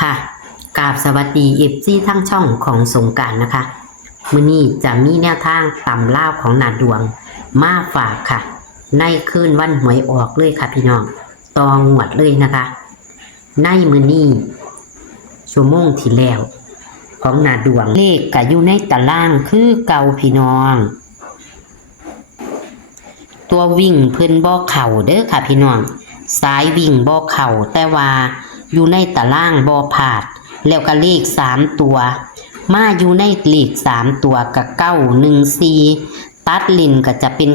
ค่ะกราบสวัสดีFCทั้งช่องของสงกรานต์นะคะมื้อนี้จะมีแนวทางตำล่าวของนาดวงมาฝากค่ะ ในคืนวันหวยออกเลยค่ะพี่น้องต่องวดเลยนะคะ ในมื้อนี้ชั่วโมงที่แล้วของนาดวงเลขก็อยู่ในตารางคือเก่าพี่น้อง ตัววิ่งเพิ่นบ่เข้าเด้อค่ะพี่น้องสายวิ่งบ่เข้าแต่ว่าอยู่ในตารางบ่พลาดแล้วก็เลข3ตัวมาอยู่ในเลข3ตัวก็914ตัดลิ้นก็จะเป็น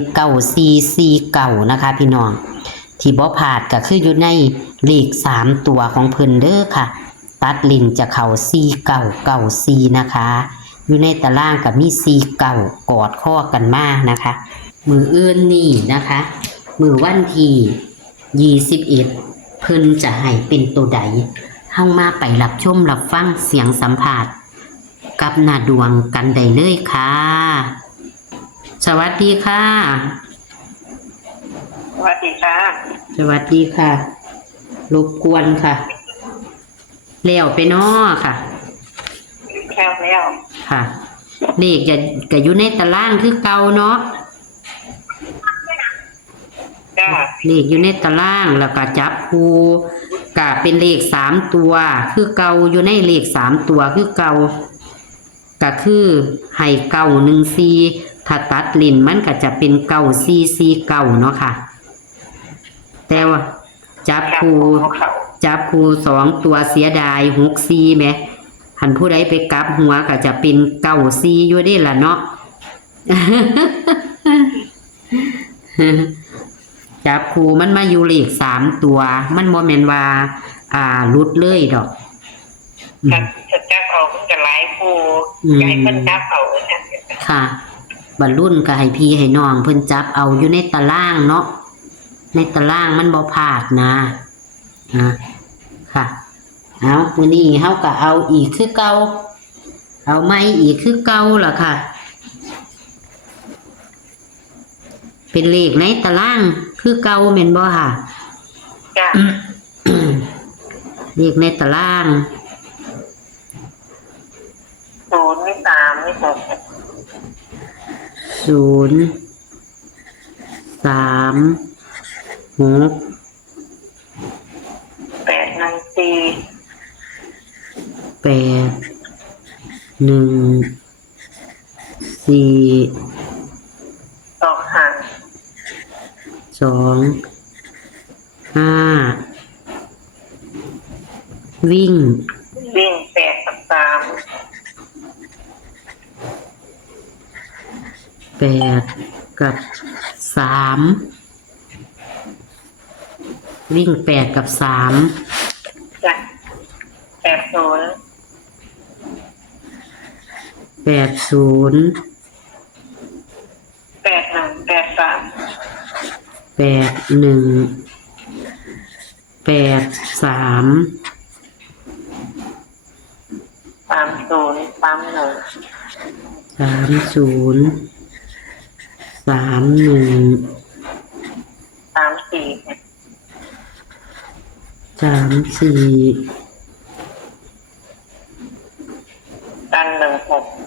9449นะคะพี่น้องที่บ่พลาดก็คืออยู่ในเลข3ตัวของเพิ่นเด้อค่ะตัดลิ้นจะเข้า4994นะคะอยู่ในตารางก็มี49กอดข้อกันมานะคะมืออื่นนี่นะคะมือวันที่21เพิ่นจะให้เป็นตัวใดเฮามาไปรับชมรับฟังเสียงสัมภาษณ์กับนาดวงกันได้เลยค่ะสวัสดีค่ะสวัสดีค่ะสวัสดีค่ะรบกวนค่ะแล้วไปน้อค่ะแล้วค่ะเลขจะอยู่ในตารางคือเก่าเนาะเลขอยู่ในตารางแล้วก็จับคู่ก็เป็นเลข3ตัวคือเก่าอยู่ในเลข3ตัวคือเก่าก็คือให้914ถ้าตัดลิ้นมันก็จะเป็น9449เนาะค่ะแต่ว่าจับคู่2ตัวเสียดาย64แหมหันผู้ใดไปกลับหัวก็จะเป็น94อยู่เด้ล่ะเนาะ จับคู่มันมาอยู่เลข3ตัวมันบ่แม่นว่าหลุดเลยดอกจะจับเอาเพิ่นก็หลายคู่อยากให้เพิ่นจับเอาค่ะบรรลุนก็ให้พี่ให้น้องเพิ่นจับเอาอยู่ในตารางเนาะในตารางมันบ่พลาดนะค่ะเอามื้อนี้เฮาก็เอาอีกคือเก่าเอาใหม่อีกคือเก่าล่ะค่ะเป็นเลขในตารางคือเก่าแม่นบ่ค่ะจ้ะ เลขในตาราง0มี3มี6 0 3 6 8 1 4 8 1 4 2 5วิ่ง8กับ8กับ3วิ่ง8กับ3จ้ะ80 80 81 83 81 83 30 31 30 31 34กัน16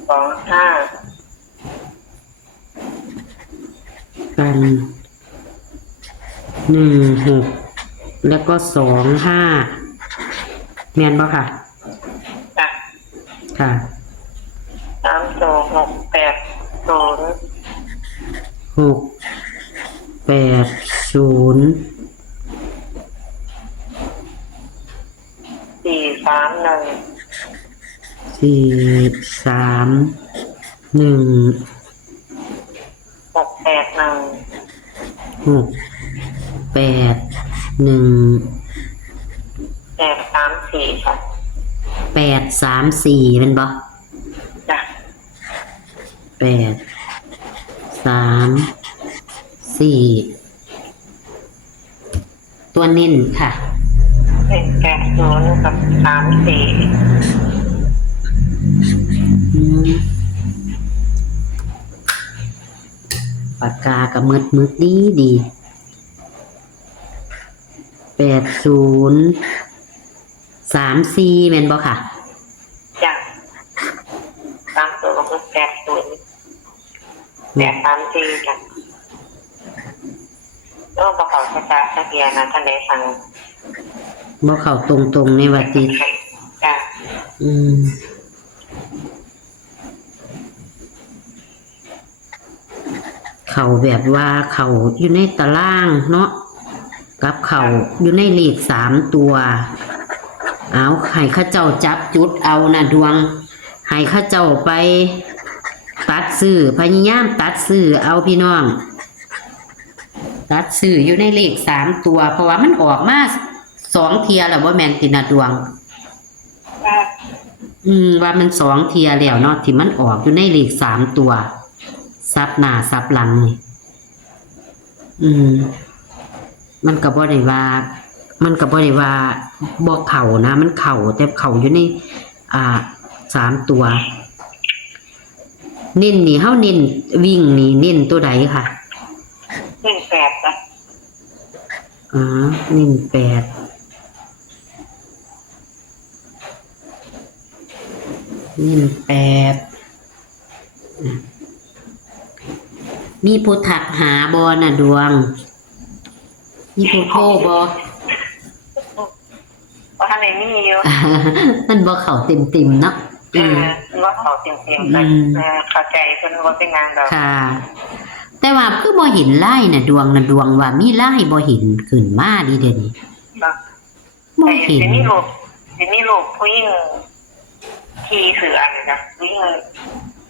25กัน16แล้วก็25แม่นบ่ค่ะจ้ะค่ะ30 6 8 0 6 8 0 4 3 4 3 1 1 6 8 1 6 8 1 8 3 4ค่ะ8 3 4แม่นบ่จ้ะ8 3 4ตัวเน้นค่ะ80กับ34ปากกากับมืดดี80 3-4แม่นบ่ค่ะ จ้ะ3 ตัวก็คือ80 8-3-4จ้ะแล้วบ่เข้าสักเทียนะท่านได้สั่ง บ่เข้าตรงๆในว่าติ จ้ะ อืมเขาแบบว่าเขาอยู่ในตารางเนาะกับเขาอยู่ในเลข3ตัวเอาให้เข้าเจ้าจับจุดเอานะดวงให้เข้าเจ้าไปตัดซื้อพยายามตัดซื้อเอาพี่น้องตัดซื้ออยู่ในเลข3ตัวเพราะว่ามันออกมา2เทียแล้วบ่แม่นตินะดวง จ้ะ ว่ามัน2เทียแล้วเนาะที่มันออกอยู่ในเลข3ตัวซับหน้าซับหลังนี่มันก็บ่ได้ว่าบ่เข้านะมันเข้าแต่เข้าอยู่ใน3ตัวเน้นนี่เฮาเน้นวิ่งนี่เน้นตัวใดค่ะ8จ้ะเน้น8มีผู้ทักหาบ่น่ะดวงมีผู้โทรบ่ เพราะท่านในนี่อยู่ มันบ่เข้าเต็มๆเนาะว่าเขาเต็มๆกันเข้าใจเพิ่นบ่เป็นงานดอกค่ะ แต่ว่าคือบ่เห็นไล่น่ะดวงว่ามีไล่บ่เห็นขึ้นมาดีเด้นี่บ่เห็นทีนี้ลูกผู้หญิงขี่เสือนี่นะผู้หญิง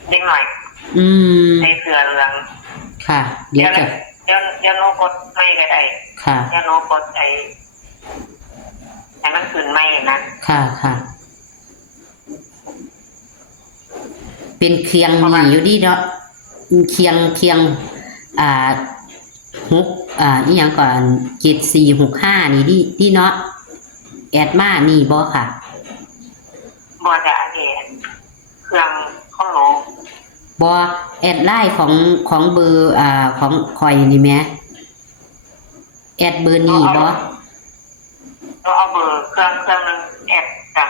เด็กหน่อยในเสือเหลืองค่ะเดี๋ยวโนกดไม่ก็ได้ค่ะเดี๋ยวโนกดให้มันขึ้นไม่นะค่ะเป็นเคียงมีอยู่ดีเนาะเคียงอีหยังก่อน7465นี่ดีเนาะแอดมานี่บ่ค่ะบ่จะอันนี้เครื่องของหนูบ่แอดไลน์ของเบอร์ของข่อยนี่แหมแอดเบอร์นี้บ่เอาเบอร์เครื่องนึงแอดจ้ะ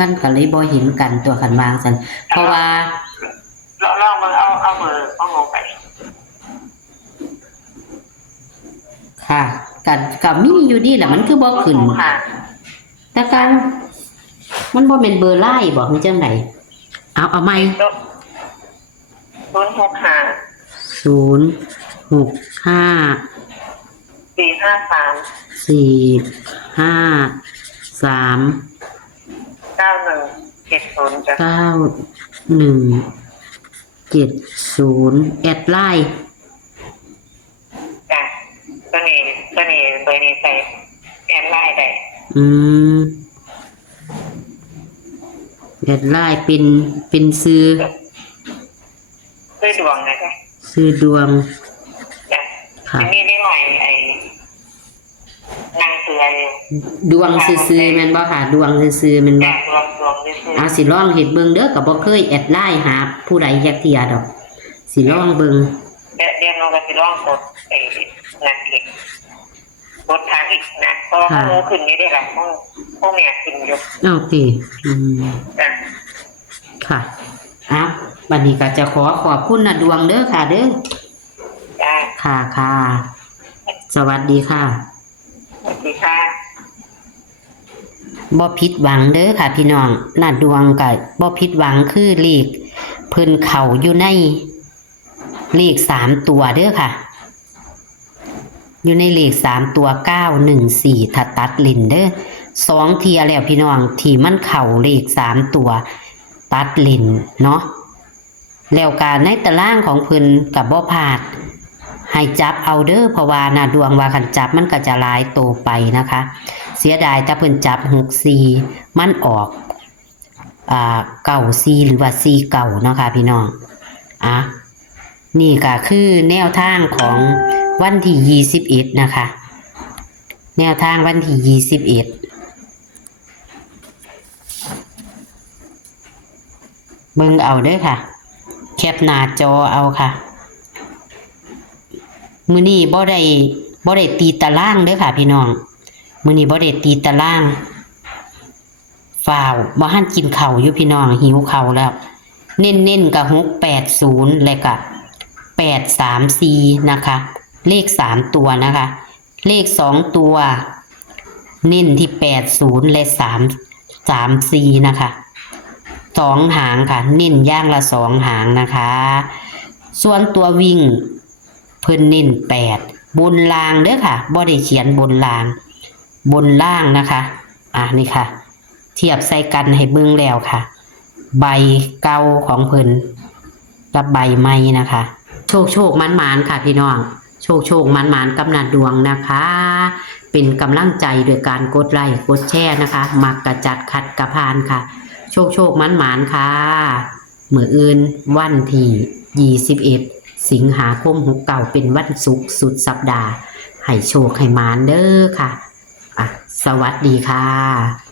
มันก็เลยบ่เห็นกันตัวคันวางซั่นเพราะว่าลองเบอร์เอาเบอร์ของหนูไปค่ะก็มีอยู่ดีแหละมันคือบ่ขึ้นแต่การมันบ่แม่นเบอร์ไลน์บ่คือจังไดเอาใหม่065 453 9170จ้ะ9170แอดไลน์จ้ะตัวนี้เบอร์นี้ใส่แอดไลน์ได้แอดไลน์เป็นซื้อดวงนะจ๊ะซื้อดวงจ้ะทีนี้ได้หน่อยนางเสือดวงซื่อๆแม่นบ่ค่ะดวงซื่อๆแม่นบ่ดวงซื่อสิลองเฮ็ดเบิ่งเด้อก็บ่เคยแอดไลน์หาผู้ใดจักเที่ยดอกสิลองเบิ่งเดี๋ยวน้องก็สิลองกดนั่นอีกกดทางอีกนะเพราะว่างูขึ้นนี่ได้ล่ะพวกแม่ขึ้นอยู่เอาติจ้ะค่ะบัดนี้ก็จะขอบคุณนะดวงเด้อค่ะเด้อค่ะสวัสดีค่ะสวัสดีค่ะบ่ผิดหวังเด้อค่ะพี่น้องน่ะดวงก็บ่ผิดหวังคือเลขเพิ่นเข้าอยู่ในเลข3ตัวเด้อค่ะอยู่ในเลข3ตัว914ถ้าตัดเล่นเด้อ2เที่ยแล้วพี่น้องที่มันเข้าเลข3ตัวตัดเล่นเนาะแล้วก็ในตารางของเพิ่นก็บ่พลาดให้จับเอาเด้อเพราะว่าน่ะดวงว่าคันจับมันก็จะหลายโตไปนะคะเสียดายถ้าเพิ่นจับ64มันออก94หรือว่า49เนาะค่ะพี่น้องนี่ก็คือแนวทางของวันที่21นะคะแนวทางวันที่21เบิ่งเอาเด้อค่ะแคปหน้าจอเอาค่ะมื้อนี้บ่ได้ตีตารางเด้อค่ะพี่น้องมื้อนี้บ่ได้ตีตาราง ฝ่าวบ่หันกินข้าวอยู่พี่น้องหิวข้าวแล้ว เน้นๆกับ680และก็834นะคะ เลข3ตัวนะคะ เลข2ตัวเน้นที่80และ334นะคะ2หางค่ะเน้นย่างละ2หางนะคะ ส่วนตัววิ่งเพิ่นเน้น8บนล่างเด้อค่ะบ่ได้เขียนบนล่างบนล่างนะคะนี่ค่ะเทียบใส่กันให้เบิ่งแล้วค่ะใบเก่าของเพิ่นกับใบใหม่นะคะโชคมันๆค่ะพี่น้องโชคมันๆกับนาดวงนะคะเป็นกำลังใจโดยการกดไลค์กดแชร์นะคะมักกระจัดขัดกระพานค่ะโชคมันๆค่ะมื้ออื่นวันที่21สิงหาคม69เป็นวันศุกร์สุดสัปดาห์ให้โชคให้หมานเด้อค่ะสวัสดีค่ะ